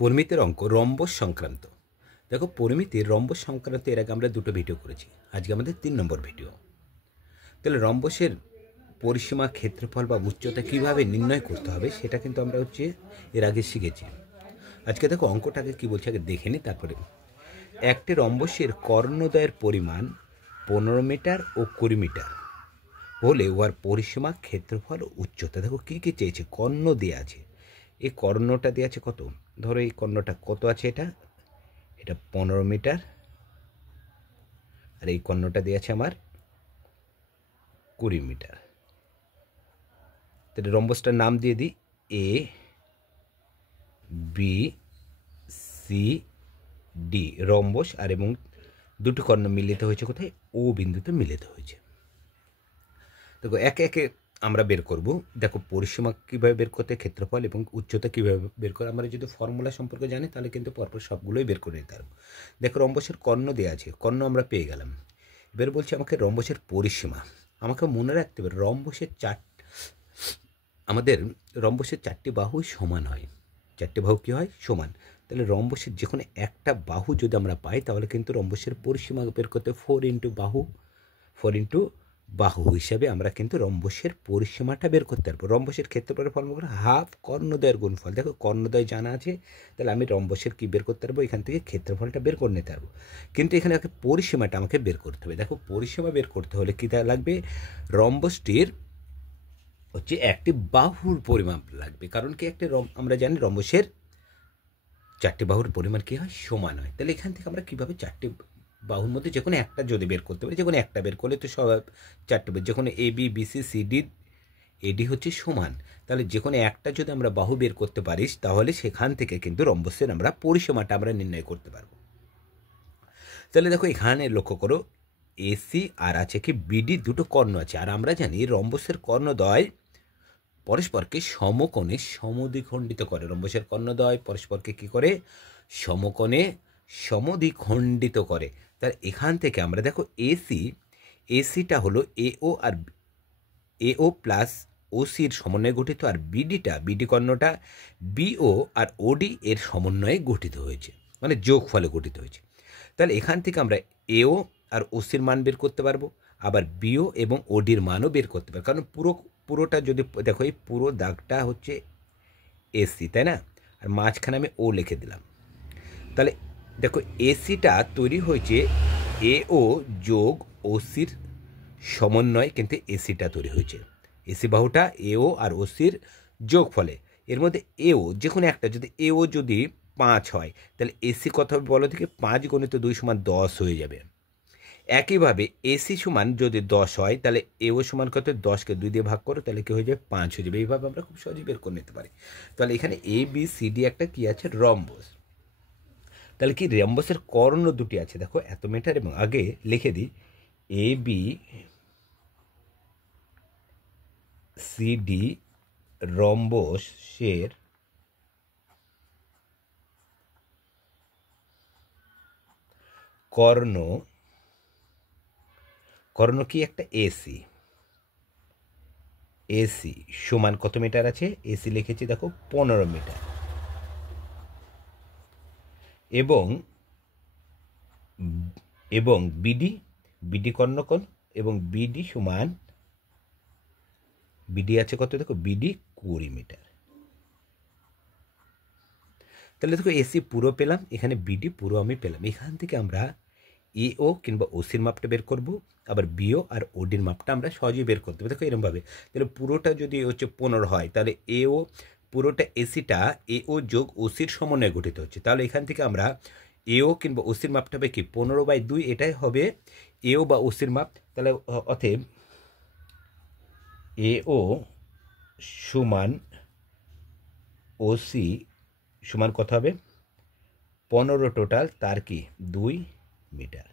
পরিমিতির অঙ্ক রম্বস সংক্রান্ত। দেখো, পরিমিতির রম্বস সংক্রান্ত এর আগে আমরা দুটো ভিডিও করেছি, আজকে আমাদের 3 নম্বর ভিডিও। তাহলে রম্বসের পরিসীমা, ক্ষেত্রফল বা উচ্চতা কীভাবে নির্ণয় করতে হবে সেটা কিন্তু আমরা এর আগে শিখেছি। আজকে দেখো অঙ্কটাকে কী বলছে আগে দেখে নিই, তারপরে একটি রম্বসের কর্ণদ্বয়ের পরিমাণ 15 মিটার ও 20 মিটার হলে উহার পরিসীমা, ক্ষেত্রফল ও উচ্চতা। দেখো কী কী চেয়েছে, কর্ণ দেওয়া আছে, এই কর্ণটা দেওয়া আছে কত, ধরো এই কর্ণটা কত আছে, এটা 15 মিটার, আর এই কর্ণটা দেওয়া আছে আমার 20 মিটার। তাহলে রম্বসটার নাম দিয়ে দিই এ বি সি ডি রম্বস, আর এবং দুটো কর্ণ মিলিত হয়েছে কোথায়, ও বিন্দুতে মিলিত হয়েছে। দেখো একে একে আমরা বের করব। দেখো পরিসীমা কীভাবে বের করতে, ক্ষেত্রফল এবং উচ্চতা কীভাবে বের করে, আমরা যদি ফর্মুলা সম্পর্কে জানি তাহলে কিন্তু পরপর সবগুলোই বের করে নিতে পারবো। দেখো রম্বসের কর্ণ দেওয়া আছে, কর্ণ আমরা পেয়ে গেলাম। এবার বলছি আমাকে রম্বসের পরিসীমা। আমাকে মনে রাখতে হবে আমাদের রম্বসের 4টি বাহু সমান হয়। 4টি বাহু কী হয়, সমান। তাহলে রম্বসের যে কোনো একটা বাহু যদি আমরা পাই তাহলে কিন্তু রম্বসের পরিসীমা বের করতে 4 ইন্টু বাহু হিসাবে আমরা কিন্তু রম্বসের পরিসীমাটা বের করতে পারবো। রম্বসের ক্ষেত্রফলের ফর্মুলা হাফ কর্ণদ্বয়ের গুণফল। দেখো কর্ণদ্বয় জানা আছে, তাহলে আমি রম্বসের কি বের করতে পারবো, এখান থেকে ক্ষেত্রফলটা বের করে নিতে পারবো। কিন্তু এখানে পরিসীমাটা আমাকে বের করতে হবে। দেখো পরিসীমা বের করতে হলে কী লাগবে, রম্বসটির একটি বাহুর পরিমাপ লাগবে। কারণ কি, আমরা জানি রম্বসের 4টি বাহুর পরিমাণ কী হয়, সমান হয়। তাহলে এখান থেকে আমরা কীভাবে 4টি বাহুর মধ্যে যে কোনো একটা যদি বের করতে পারি, যে কোনো একটা বের করলে তো সব 4টে, যে কোনো এ বি বিসি সিডি এডি হচ্ছে সমান, তাহলে যে কোনো একটা যদি আমরা বাহু বের করতে পারি তাহলে সেখান থেকে কিন্তু রম্বসের আমরা পরিসীমাটা আমরা নির্ণয় করতে পারবো। তাহলে দেখো এখানে লক্ষ্য করো, এসি আর আছে কি বিডি, দুটো কর্ণ আছে। আর আমরা জানি রম্বসের কর্ণদ্বয় পরস্পরকে সমকোণে সমদ্বিখণ্ডিত করে। রম্বসের কর্ণদ্বয় পরস্পরকে কি করে, সমকোণে সমদ্বিখণ্ডিত করে। তার এখান থেকে আমরা দেখো এসিটা হলো এও প্লাস ওসির সমন্বয়ে গঠিত, আর বিডি কর্ণটা বিও আর ওডি এর সমন্বয়ে গঠিত হয়েছে, মানে যোগফলে গঠিত হয়েছে। তাহলে এখান থেকে আমরা এও আর ওসির মান বের করতে পারবো, আবার বিও এবং ওডির মানও বের করতে পারবো। কারণ পুরোটা যদি দেখো, এই পুরো দাগটা হচ্ছে এসি, তাই না, আর মাঝখানে আমি ও লিখে দিলাম। তাহলে দেখো এসিটা তৈরি হয়েছে এও যোগ ওসির সমন্বয়, কিন্তু এসিটা তৈরি হয়েছে, এসি বাহুটা এও আর ওসির যোগ ফলে। এর মধ্যে এও যে কোনো একটা, যদি 5 হয় তাহলে এসি কত হবে বলো থেকে, 5 গুণিত 2 সমান 10 হয়ে যাবে। একইভাবে এসি সমান যদি 10 হয় তাহলে এও সমান কত, 10কে 2 দিয়ে ভাগ করো, তাহলে কি হয়ে যাবে, 5 হয়ে যাবে। এইভাবে আমরা খুব সহজেই বের করে নিতে পারি। তাহলে এখানে এ বি সি ডি একটা কি আছে, রম্বস। তাহলে কি রম্বসের কর্ণ দুটি আছে, দেখো এত মিটার, এবং আগে লিখে দিই এ বি সি ডি রম্বসের কর্ণ কি একটা এসি সমান কত মিটার আছে, এসি লিখেছি দেখো 15 মিটার, এবং বিডি কর্ণ কোণ, এবং বিডি সমান, বিডি আছে কত, দেখো বিডি 20 মিটার। তাহলে দেখো এসি পুরো পেলাম, এখানে বিডি পুরো আমি পেলাম। এখান থেকে আমরা এও কিংবা ওসির মাপটা বের করব, আবার বিও আর ওডির মাপটা আমরা সহজেই বের করতে পারবো। দেখো এরকমভাবে, তাহলে পুরোটা যদি 15 হয় তাহলে পুরোটা এসিটা এও যোগ ওসির সমন্বয়ে গঠিত হচ্ছে। তাহলে এখান থেকে আমরা এও কিংবা ওসির মাপটা হবে কি 15/2, এটাই হবে এও বা ওসির মাপ। তাহলে অতএব এও সমান ওসি সমান কত হবে, 15 টোটাল, তার কি 2 মিটার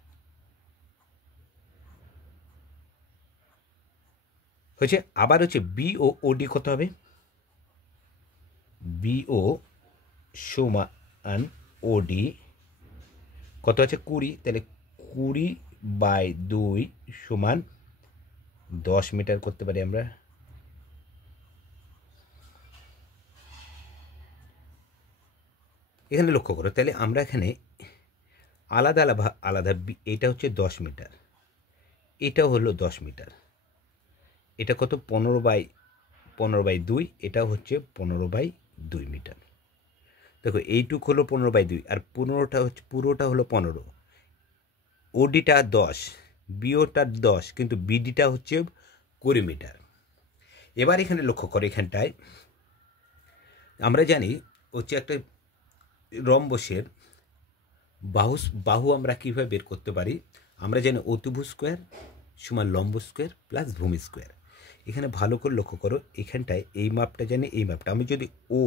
হয়েছে। আবার হচ্ছে বি ও ওডি কত হবে, বিও সমান ওডি কত আছে 20, তাহলে 20/2 সমান 10 মিটার করতে পারি আমরা। এখানে লক্ষ্য করো, তাহলে আমরা এখানে আলাদা আলাদা আলাদা এটা হচ্ছে 10 মিটার, এটাও হলো 10 মিটার, এটা কত 15/2, এটা হচ্ছে 15/2 মিটার। দেখো এইটুক হলো 15/2 আর 15টা হচ্ছে পুরোটা হলো 15, ওডিটা 10, বিওটা 10, কিন্তু বিডিটা হচ্ছে 20 মিটার। এবার এখানে লক্ষ্য করো, এখানটায় আমরা জানি হচ্ছে একটা রম্বসের বাহু আমরা কীভাবে বের করতে পারি, আমরা জানি অতিভুজ স্কোয়ার সমান লম্ব স্কোয়ার প্লাস ভূমি স্কোয়ার। এখানে ভালো করে লক্ষ্য করো, এখানটায় এই মাপটা জানি, এই মাপটা আমি যদি ও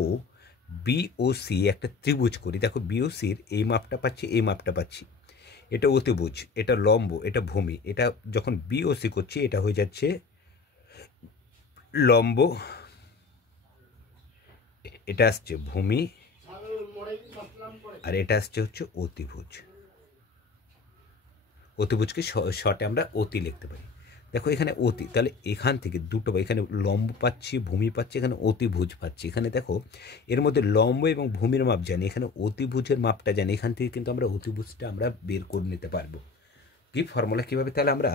বি ও সি একটা ত্রিভুজ করি, দেখো বি ও সির এই মাপটা পাচ্ছি, এই মাপটা পাচ্ছি, এটা অতিভুজ, এটা লম্ব, এটা ভূমি, এটা যখন বি ও সি করছি এটা হয়ে যাচ্ছে লম্ব, এটা আসছে ভূমি, আর এটা আসছে হচ্ছে অতিভুজ। অতিভুজকে শর্টে আমরা অতি লিখতে পারি। দেখো এখানে অতি, তাহলে এখান থেকে দুটো, এখানে লম্ব পাচ্ছি, ভূমি পাচ্ছি, এখানে অতিভুজ পাচ্ছি। এখানে দেখো এর মধ্যে লম্ব এবং ভূমির মাপ জানি, এখানে অতিভুজের মাপটা জানি, এখান থেকে কিন্তু আমরা অতিভুজটা আমরা বের করে নিতে পারবো। কি ফর্মুলা কীভাবে, তাহলে আমরা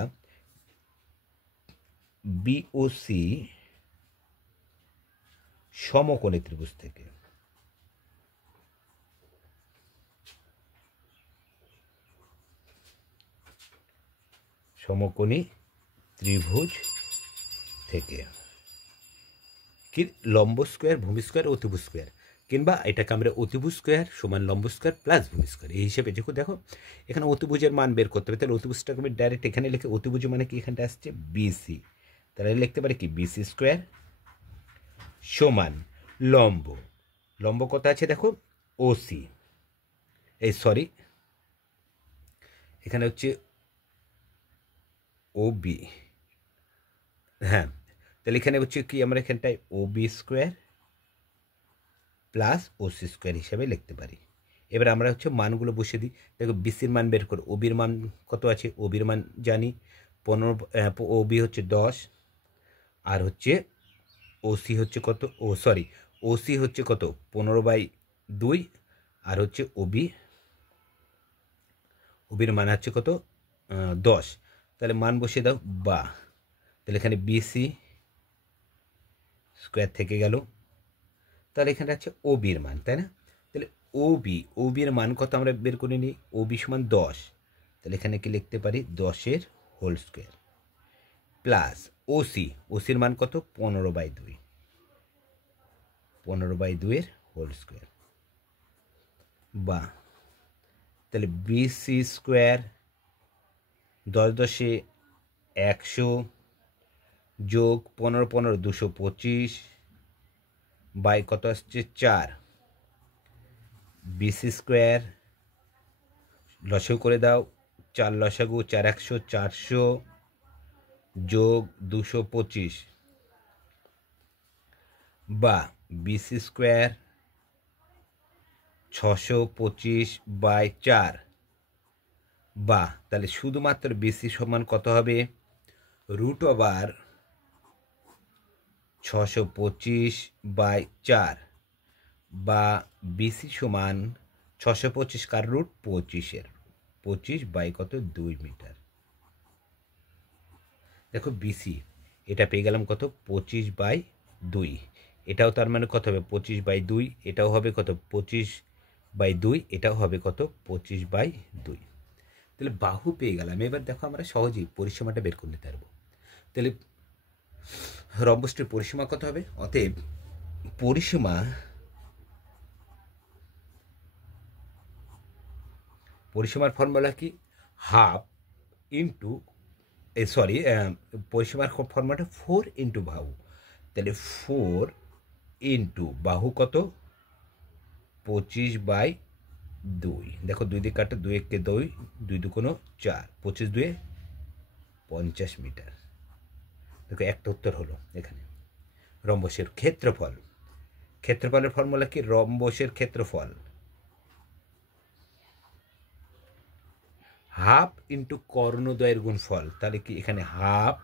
বিওসি সমকোণী ত্রিভুজ থেকে সমকোণী ত্রিভুজ থেকে কি লম্ব স্কোয়ার ভূমি স্কোয়ার অতিভুজ স্কোয়ার, কিংবা এটাকে আমরা অতিভুজ স্কোয়ার সমান লম্ব স্কোয়ার প্লাস ভূমি স্কোয়ার এই হিসেবে দেখো এখানে অতিভুজের মান বের করতে হবে। তাহলে অতিভুজটাকে আমি ডাইরেক্ট এখানে লিখে, অতিভুজ মানে কি এখানটা আসছে বিসি, তাহলে লিখতে পারি কি বিসি স্কোয়ার সমান লম্ব, লম্ব কত আছে দেখো ওসি, এই সরি এখানে হচ্ছে ও বি, হ্যাঁ, তাহলে এখানে হচ্ছে কি আমরা এখানটায় O B square plus OC square হিসাবে লিখতে পারি। এবার আমরা হচ্ছে মানগুলো বসিয়ে দিই। দেখো বিসির মান বের করো, ওবির মান কত আছে, ওবির মান জানি 15, ওবি হচ্ছে 10, আর হচ্ছে ওসি হচ্ছে কত, ওসি হচ্ছে কত 15/2, আর হচ্ছে ওবির মান হচ্ছে কত 10, তাহলে মান বসিয়ে দাও বা, তাহলে এখানে বিসি স্কোয়ার থেকে গেল, তাহলে এখানে আছে ওবির মান, তাই না? তাহলে ওবির মান কত আমরা বের করে নিই, ওবি সমান 10, তাহলে এখানে কি লিখতে পারি 10 হোল স্কোয়ার প্লাস ওসির মান কত 15/2 হোল স্কোয়ার, বা তাহলে বিসি স্কোয়ার 10 100 যোগ 15 225 বাই কত আসছে 4, বিসি স্কোয়ার লসাগু করে দাও, 4 লসাগু 4 100 400 যোগ 225 বা বিসি স্কোয়ার 625/4, বা তাহলে শুধুমাত্র বিসি সমান কত হবে √625/4, বা বিসি সমান 625 কার রুট 25 বাই কত 2 মিটার। দেখো বিসি এটা পেয়ে গেলাম কত 25/2, এটাও তার মানে কত হবে 25/2, এটাও হবে কত 25/2, এটাও হবে কত 25/2, তাহলে বাহু পেয়ে গেলাম। এবার দেখো আমরা সহজেই পরিসীমাটা বের করে নিতে পারবো। তাহলে রম্বসটির পরিসীমা কত হবে, অতএব পরিসীমার ফর্মুলা কি হাফ ইন্টু পরিসীমার ফর্মুলাটা 4 ইন্টু বাহু, তাহলে 4 ইন্টু বাহু কত 25/2, দেখো 2 দিয়ে কাটো, 2 1 2, 2 2 4, 25 2 50 মিটার। দেখো একটা উত্তর হলো এখানে। রম্বসের ক্ষেত্রফলের ফর্মুলা কি, রম্বসের ক্ষেত্রফল হাফ ইন্টু কর্ণদ্বয়ের গুণফল, তাহলে কি এখানে হাফ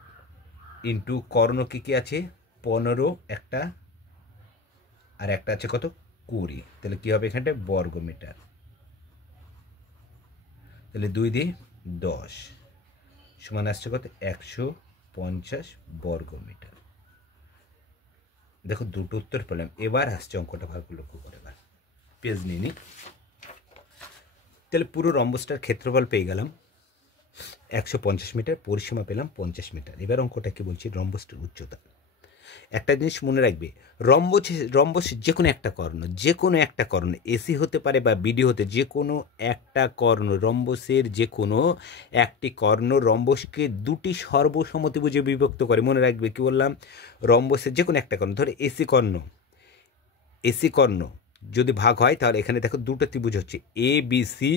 ইন্টু কর্ণ কি কি আছে 15 একটা, আর একটা আছে কত 20, তাহলে কী হবে এখানটায় বর্গমিটার। তাহলে 2 দিয়ে 10 সমান আসছে কত 150 বর্গমিটার। দেখো দুটো উত্তর পেলাম। এবার আসছে অঙ্কটা ভালো করে লক্ষ্য করে, এবার পেজ নিয়ে নিই। তাহলে পুরো রম্বসটার ক্ষেত্রফল পেয়ে গেলাম 150 মিটার, পরিসীমা পেলাম 50 মিটার। এবার অঙ্কটা কি বলছি, রম্বসটার উচ্চতা। একটা জিনিস মনে রাখবে, রম্বস যে কোনো একটা কর্ণ এসি হতে পারে বা বিডি হতে, যে কোনো একটা কর্ণ, রম্বসের যে কোনো একটি কর্ণ রম্বসকে দুটি সর্বসমত্রিভুজে বিভক্ত করে। মনে রাখবে কি বললাম, রম্বসের যে কোনো একটা কর্ণ, ধরে এসি কর্ণ যদি ভাগ হয় তাহলে এখানে দেখো দুটো ত্রিভুজ হচ্ছে A B C,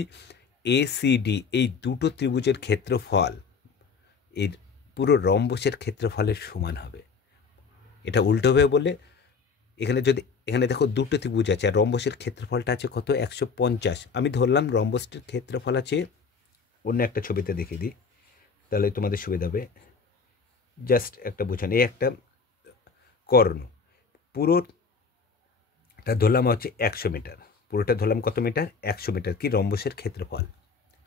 A C D, এই দুটো ত্রিভুজের ক্ষেত্রফল এর পুরো রম্বসের ক্ষেত্রফলের সমান হবে। এটা উল্টোভাবে বললে, এখানে দেখো দুটো ত্রিভুজ আছে আর রম্বসের ক্ষেত্রফলটা আছে কত 150। আমি ধরলাম রম্বসটির ক্ষেত্রফল আছে, অন্য একটা ছবিতে দেখিয়ে দিই তাহলে তোমাদের সুবিধা হবে। জাস্ট একটা বোঝান, এই একটা কর্ণ, পুরোটা ধরলাম হচ্ছে 100 মিটার, পুরোটা ধরলাম কত মিটার 100 মিটার, কি রম্বসের ক্ষেত্রফল,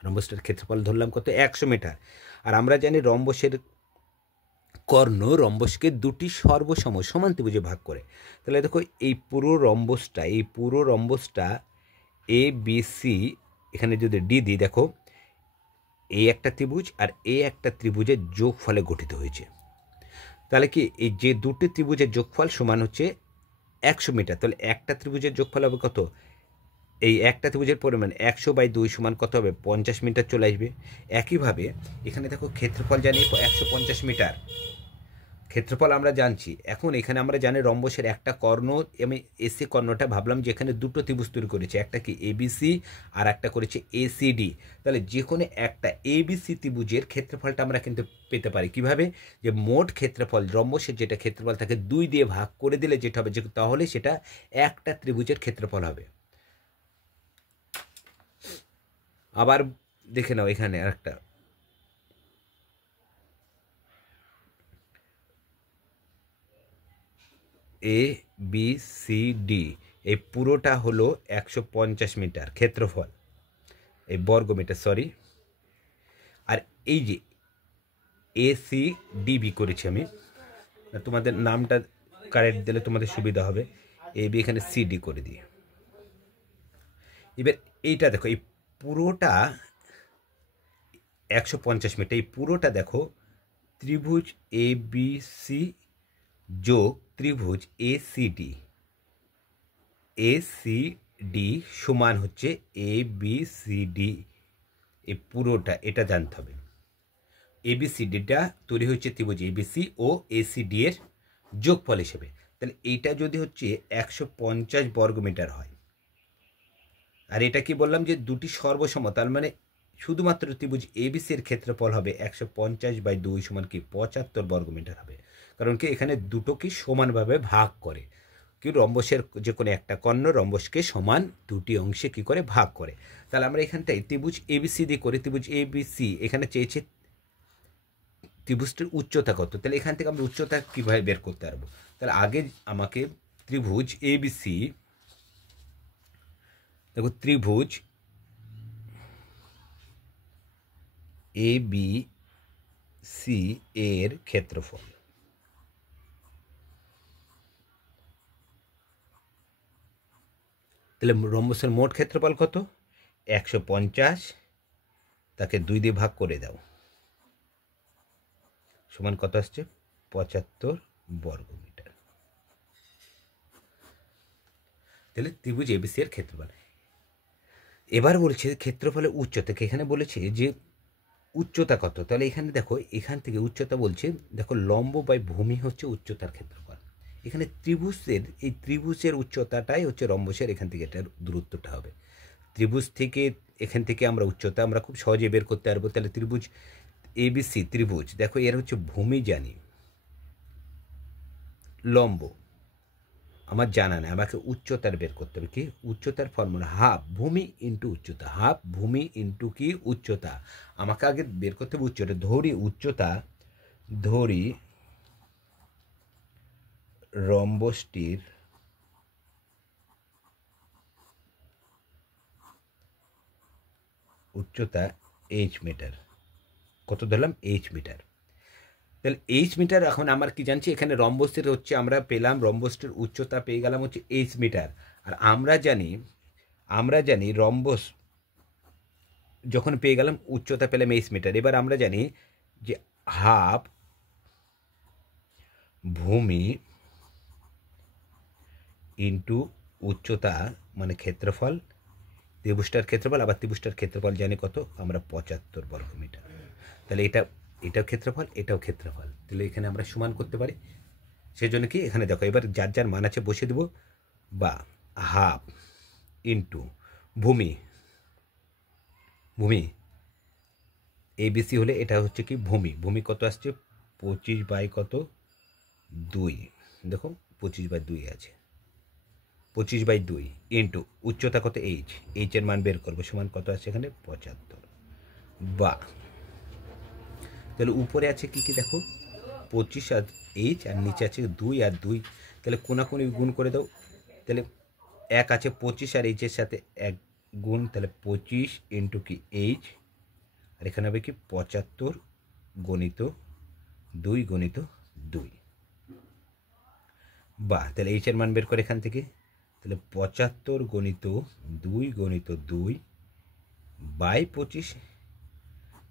রম্বসটার ক্ষেত্রফল ধরলাম কত 100 মিটার। আর আমরা জানি রম্বসের কর্ণ রম্বসকে দুটি সমান ত্রিভুজে ভাগ করে। তাহলে দেখো এই পুরো রম্বসটা এ বি সি, এখানে যদি ডি দিই, দেখো এই একটা ত্রিভুজ আর এই একটা ত্রিভুজের যোগফলে গঠিত হয়েছে। তাহলে কি এই যে দুটি ত্রিভুজের যোগফল সমান হচ্ছে 100 মিটার, তাহলে একটা ত্রিভুজের যোগফল হবে কত, এই একটা ত্রিভুজের পরিমাণ 100/2 সমান কত হবে 50 মিটার চলে আসবে। একইভাবে এখানে দেখো ক্ষেত্রফল জানি 150 মিটার, ক্ষেত্রফল আমরা জানছি। এখন এখানে আমরা জানি রম্বসের একটা কর্ণ, আমি এসি কর্ণটা ভাবলাম যে এখানে দুটো ত্রিভুজ তৈরি করেছে, একটা কি এবিসি আর একটা করেছে এসিডি। তাহলে যে কোনো একটা এবিসি ত্রিভুজের ক্ষেত্রফলটা আমরা কিন্তু পেতে পারি কিভাবে, যে মোট ক্ষেত্রফল রম্বসের যেটা ক্ষেত্রফল থাকে 2 দিয়ে ভাগ করে দিলে যেটা হবে, তাহলে সেটা একটা ত্রিভুজের ক্ষেত্রফল হবে। আবার দেখে নাও এখানে আরেকটা, এ বি সি ডি, এই পুরোটা হলো 150 মিটার ক্ষেত্রফল, এই বর্গমিটার সরি। আর এই যে এ সি ডিবি করেছি আমি, তোমাদের নামটা কারেক্ট দিলে তোমাদের সুবিধা হবে, এ বি এখানে সিডি করে দিই। এবার এইটা দেখো, এই পুরোটা 150 মিটার, এই পুরোটা দেখো ত্রিভুজ এ বি সি যোগ ত্রিভুজ এ সি ডি, এসিডি সমান হচ্ছে এ বি সি ডি, এই পুরোটা এটা জানতে হবে। এবিসিডিটা তৈরি হচ্ছে ত্রিভুজ এবিসি ও এসিডি এর যোগফল হিসেবে। তাহলে এইটা যদি হচ্ছে 150 বর্গমিটার হয়, আর এটা কি বললাম যে দুটি সর্বসম, তার মানে শুধুমাত্র ত্রিভুজ এবিসি এর ক্ষেত্রফল হবে 150/2 সমান কি 75 বর্গমিটার হবে। কারণ কি এখানে দুটোকে সমানভাবে ভাগ করে, কি রম্বসের যে কোনো একটা কর্ণ রম্বসকে সমান দুটি অংশে কি করে ভাগ করে। তাহলে আমরা এখানটায় ত্রিভুজ এবিসি দিয়ে করি, ত্রিভুজ এবিসি এখানে চেয়েছে ত্রিভুজটির উচ্চতা কত, তাহলে এখান থেকে আমরা উচ্চতা কীভাবে বের করতে পারবো। তাহলে আগে আমাকে ত্রিভুজ এবিসি, দেখো ত্রিভুজ এ বি সি এর ক্ষেত্রফল, তাহলে রম্বসের মোট ক্ষেত্রফল কত 150, তাকে 2 দিয়ে ভাগ করে দাও সমান কত আসছে 75 বর্গমিটার। তাহলে ত্রিভুজ এবিসি এর ক্ষেত্রফল। এবার বলছে ক্ষেত্রফলের উচ্চতাকে, এখানে বলেছে যে উচ্চতা কত, তাহলে এখানে দেখো এখান থেকে উচ্চতা বলছে, দেখো লম্ব বাই ভূমি হচ্ছে উচ্চতার ক্ষেত্রফল। এখানে ত্রিভুজের উচ্চতাটাই হচ্ছে রম্বসের, এখান থেকে এটার দূরত্বটা হবে। ত্রিভুজ থেকে এখান থেকে আমরা উচ্চতা আমরা খুব সহজে বের করতে পারবো। তাহলে ত্রিভুজ এবিসি ত্রিভুজ, দেখো এর হচ্ছে ভূমি জানি, লম্ব আমার জানা নেই, আমাকে উচ্চতার বের করতে হবে। কি উচ্চতার ফর্মুলা হাফ ভূমি ইন্টু উচ্চতা, হাফ ভূমি ইন্টু কি উচ্চতা, আমাকে আগে বের করতে হবে উচ্চতা। ধরি রম্বসটির উচ্চতা এইচ মিটার, কত ধরলাম এইচ মিটার। তাহলে এইচ মিটার এখন আমার কি জানছি, এখানে রম্বসের হচ্ছে আমরা পেলাম রম্বসটির উচ্চতা পেয়ে গেলাম হচ্ছে এইচ মিটার। আর আমরা জানি রম্বস যখন পেয়ে গেলাম উচ্চতা পেলাম এইচ মিটার। এবার আমরা জানি যে হাফ ভূমি ইন্টু উচ্চতা মানে ক্ষেত্রফল, ত্রিভুজটার ক্ষেত্রফল, আবার ত্রিভুজটার ক্ষেত্রফল জানি কত আমরা 75 বর্গমিটার। তাহলে এটাও ক্ষেত্রফল, এটাও ক্ষেত্রফল, তাহলে এখানে আমরা সমান করতে পারি। সেই জন্য কি এখানে দেখো এবার যার যার মান আছে বসিয়ে দেবো, বা হাফ ইন্টু ভূমি ABC হলে এটা হচ্ছে কি ভূমি কত আসছে 25/2, দেখো 25/2 আছে, 25/2 ইন্টু উচ্চতা কত এইচের মান বের করবো, সমান কত আছে এখানে 75, বা তাহলে উপরে আছে কি কি দেখো 25 আর এইচ, আর নিচে আছে 2 আর 2, তাহলে কোনাকুনি গুণ করে দাও। তাহলে 1 আছে 25 আর এইচের সাথে 1 গুণ, তাহলে 25 ইন্টু কি এইচ, আর এখানে হবে কি 75 গণিত 2 গণিত 2, বা তাহলে এইচের মান বের করে এখান থেকে, তাহলে 75 গণিত 2 গণিত 2 বাই 25,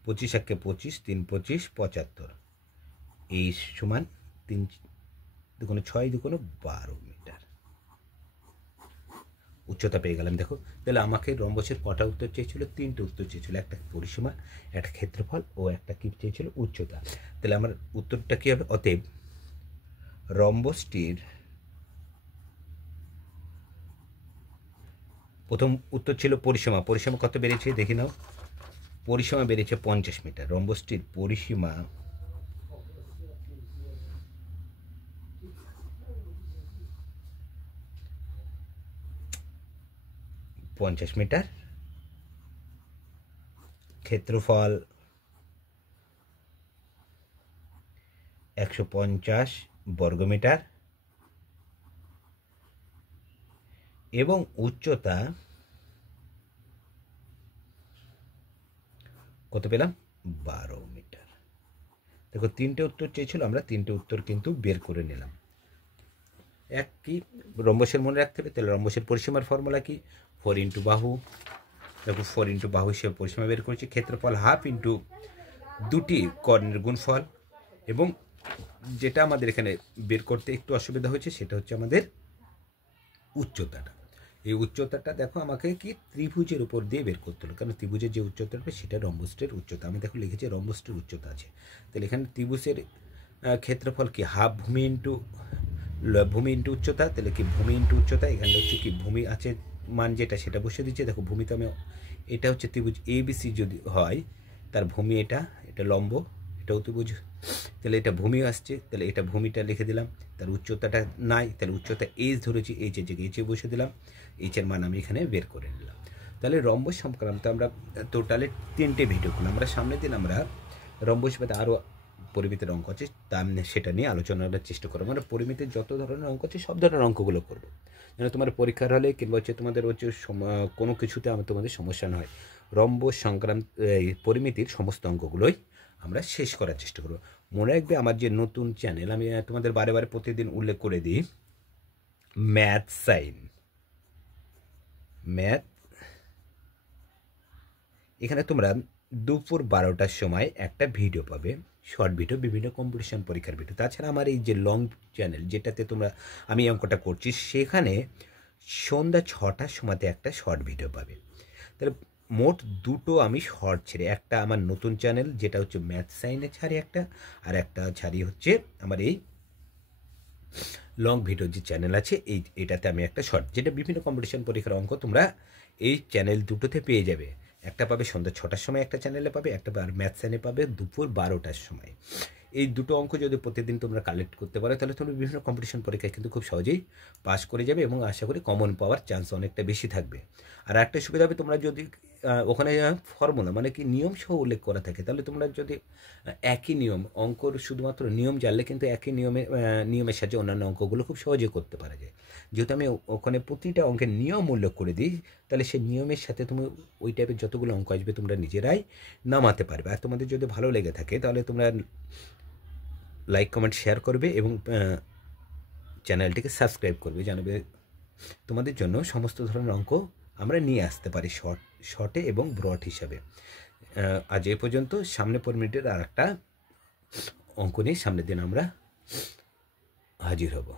25 একে 25, 3 25 75, এই সমান 3 দুগুণ 6 দুগুণ 12 মিটার উচ্চতা পেয়ে গেলাম। দেখো তাহলে আমাকে রম্বসের কটা উত্তর চেয়েছিল, 3টে উত্তর চেয়েছিল, একটা পরিসীমা, একটা ক্ষেত্রফল ও একটা কি চেয়েছিল উচ্চতা। তাহলে আমার উত্তরটা কি হবে, অতএব রম্বসটির প্রথম উত্তর ছিল পরিসীমা কত বেড়েছে দেখে নাও, পরিসীমা বেড়েছে 50 মিটার, রম্বসটির পরিসীমা 50 মিটার, ক্ষেত্রফল 150 বর্গমিটার এবং উচ্চতা কত পেলাম 12 মিটার। দেখো 3টে উত্তর চেয়েছিল, আমরা 3টে উত্তর কিন্তু বের করে নিলাম। এক কি রম্বসের মনে রাখতে হবে, তাহলে রম্বসের পরিসীমার ফর্মুলা কি 4 ইন্টু বাহু, দেখো 4 ইন্টু বাহু হিসেবে পরিসীমা বের করেছি, ক্ষেত্রফল হাফ ইন্টু দুটি কর্ণের গুণফল, এবং যেটা আমাদের এখানে বের করতে একটু অসুবিধা হয়েছে সেটা হচ্ছে আমাদের উচ্চতাটা। এই উচ্চতাটা দেখো আমাকে কি ত্রিভুজের উপর দিয়ে বের করতে হলো, কারণ ত্রিভুজের যে উচ্চতা হবে সেটা রম্বসটির উচ্চতা, আমি দেখো লিখেছি রম্বসটির উচ্চতা আছে। তাহলে এখানে ত্রিভুজের ক্ষেত্রফল কি হাফ ভূমি ইন্টু উচ্চতা, তাহলে কি ভূমি ইন্টু উচ্চতা, এখানে হচ্ছে কি ভূমি আছে মান যেটা সেটা বসে দিচ্ছে। দেখো ভূমিতে আমি এটা হচ্ছে ত্রিভুজ ABC যদি হয় তার ভূমি এটা লম্ব, এটাও ত্রিভুজ, তাহলে এটা ভূমি আসছে, তাহলে এটা ভূমিটা লিখে দিলাম। তার উচ্চতাটা নাই, তাহলে উচ্চতা এইচ ধরেছি, এইচের জায়গায় এইচে বসে দিলাম, এইচের মান আমি এখানে বের করে নিলাম। তাহলে রম্বস সংক্রান্ত আমরা টোটালে 3টে ভিডিও করলাম। আমরা সামনের দিন আমরা রম্বস বাদে আরও পরিমিতির অঙ্ক আছে তা সেটা নিয়ে আলোচনা করার চেষ্টা করবো। মানে পরিমিতির যত ধরনের অঙ্ক আছে সব ধরনের অঙ্কগুলো করবো, যেন তোমার পরীক্ষার হলে কিংবা হচ্ছে তোমাদের হচ্ছে কোনো কিছুতে তোমাদের সমস্যা না হয়। রম্বস সংক্রান্ত পরিমিতির সমস্ত অঙ্কগুলোই আমরা শেষ করার চেষ্টা করব। মনে রাখবে আমার যে নতুন চ্যানেল, আমি তোমাদের বারে বারে প্রতিদিন উল্লেখ করে দিই, ম্যাথ এখানে তোমরা দুপুর 12টার সময় একটা ভিডিও পাবে, শর্ট ভিডিও, বিভিন্ন কম্পিটিশন পরীক্ষার ভিডিও। তাছাড়া আমার এই যে লং চ্যানেল যেটাতে আমি অঙ্কটা করছি, সেখানে সন্ধ্যা 6টার সময়তে একটা শর্ট ভিডিও পাবে। তাহলে মোট দুটো আমি শর্ট ছেড়ে, একটা আমার নতুন চ্যানেল যেটা হচ্ছে ম্যাথ সাইনে ছাড়ি একটা, আর একটা ছাড়ি হচ্ছে আমার এই লং ভিডিও যে চ্যানেল আছে এটাতে আমি একটা শর্ট, যেটা বিভিন্ন কম্পিটিশন পরীক্ষার অঙ্ক তোমরা এই চ্যানেল দুটোতে পেয়ে যাবে। একটা পাবে সন্ধ্যা 6টার সময় একটা চ্যানেলে পাবে, একটা ম্যাথ সাইনে পাবে দুপুর 12টার সময়। এই দুটো অঙ্ক যদি প্রতিদিন তোমরা কালেক্ট করতে পারো তাহলে তোমরা বিভিন্ন কম্পিটিশন পরীক্ষায় কিন্তু খুব সহজেই পাস করে যাবে, এবং আশা করি কমন পাওয়ার চান্স অনেকটা বেশি থাকবে। আর একটা সুবিধা হবে, তোমরা যদি ওখানে ফর্মুলা মানে কি নিয়ম সহ উল্লেখ করা থাকে, তাহলে তোমরা যদি একই নিয়ম অঙ্কর শুধুমাত্র নিয়ম জানলে কিন্তু একই নিয়মের সাহায্যে অন্যান্য অঙ্কগুলো খুব সহজে করতে পারা যায়। যেহেতু আমি ওখানে প্রতিটা অঙ্কের নিয়ম উল্লেখ করে দিই, তাহলে সেই নিয়মের সাথে তুমি ওই টাইপের যতগুলো অঙ্ক আসবে তোমরা নিজেরাই নামাতে পারবে। আর তোমাদের যদি ভালো লেগে থাকে তাহলে তোমরা লাইক কমেন্ট শেয়ার করবে এবং চ্যানেলটিকে সাবস্ক্রাইব করবে, জানাবে তোমাদের জন্য সমস্ত ধরনের অঙ্ক আমরা নিয়ে আসতে পারি শর্টে এবং ব্রড হিসাবে। আজ এ পর্যন্ত, সামনে 5 মিনিটের আর একটা অঙ্ক নিয়ে সামনের দিন আমরা হাজির হব।